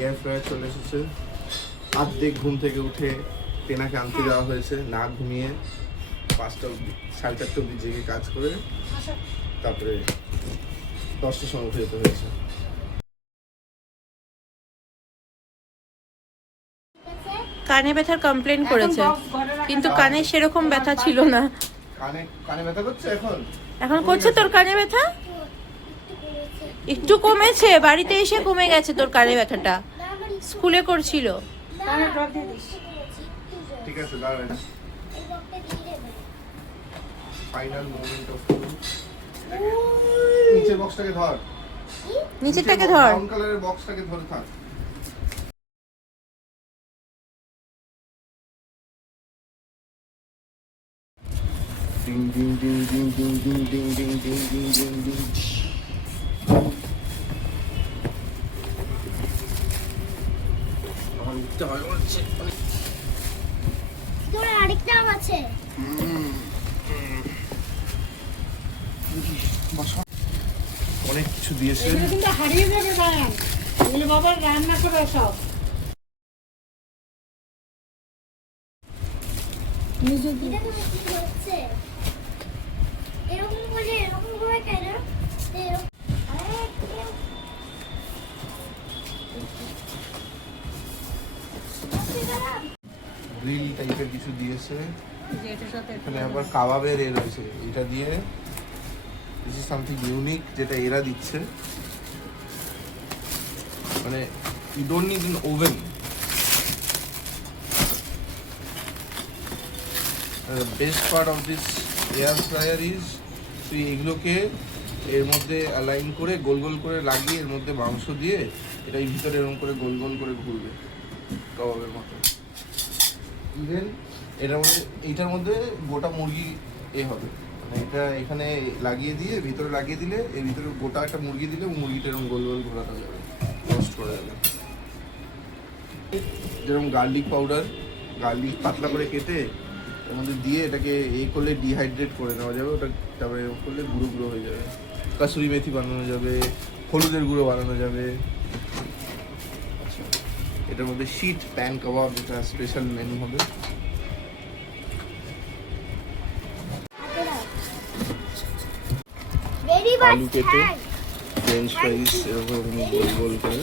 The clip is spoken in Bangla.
এয়ার ফ্রায়ার চলে এসেছে। অর্ধেক ঘুম থেকে উঠে টেনাকে আনতে যাওয়া হয়েছে, না ঘুমিয়ে 5টা অবধি 4:30 অবধি জেগে কাজ করে তারপরে 10টার সময় উঠে যেতে হয়েছে। কানে ব্যথার কমপ্লেন করেছে, কিন্তু কানে সেরকম ব্যথা ছিল না। কানে ব্যথা করছে এখন? এখন করছে তোর কানে ব্যথা? একটু কমেছে, বাড়িতে এসে কমে গেছে তোর কানে ব্যথাটা, স্কুলে করছিল। ঠিক আছে, দাঁড়ান। ফাইনাল মোমেন্ট অফ নিচের বক্সটাকে ধর, নিচেরটাকে ধর। ব্রাউন কালারের বক্সটাকে ধরে থাক। Ding ding ding ding ding ding ding ding ding ding ding ding. আমার উঠতে হয় হচ্ছে তোর আরেকটা আছে। অনেক কিছু দিয়েছে। এগুলো কিন্তু হারিয়ে যাবে বায়ান, এগুলো বাবা রান্না করে সব। এটা তুমি কি হচ্ছে এরকম করে, এরকম করে কেন গ্রিল টাইপের কিছু দিয়েছে। এখানে আবার কাবাবের এ রয়েছে, এটা দিয়ে দিস ইজ সামথিং ইউনিক যেটা এরা দিচ্ছে। মানে you don't need an oven. Best part of this air fryer is তুই এগুলোকে এর মধ্যে অ্যালাইন করে গোল গোল করে লাগিয়ে এর মধ্যে মাংস দিয়ে এটা ভিতরে এরকম করে গোল গোল করে ঘুরবে কাবাবের মতো। ইভেন এটার মধ্যে এইটার মধ্যে গোটা মুরগি এ হবে, মানে এটা এখানে লাগিয়ে দিয়ে ভিতরে লাগিয়ে দিলে এর ভিতরে গোটা একটা মুরগি দিলে মুরগিটা এরকম গোল গোল ঘোরানো যাবে, রোস্ট করা যাবে। যেরকম গার্লিক পাউডার, গার্লিক পাতলা করে কেটে এর মধ্যে দিয়ে এটাকে এ করলে ডিহাইড্রেট করে নেওয়া যাবে, ওটা তারপরে করলে গুঁড়ো গুঁড়ো হয়ে যাবে। কাসুরি মেথি বানানো যাবে, হলুদের গুঁড়ো বানানো যাবে। আচ্ছা, এটার মধ্যে শীট প্যান কাবাব, যেটা স্পেশাল মেনু হবে। আলু কেটে ফ্রেঞ্চ ফ্রাইস এরকম গোল গোল করে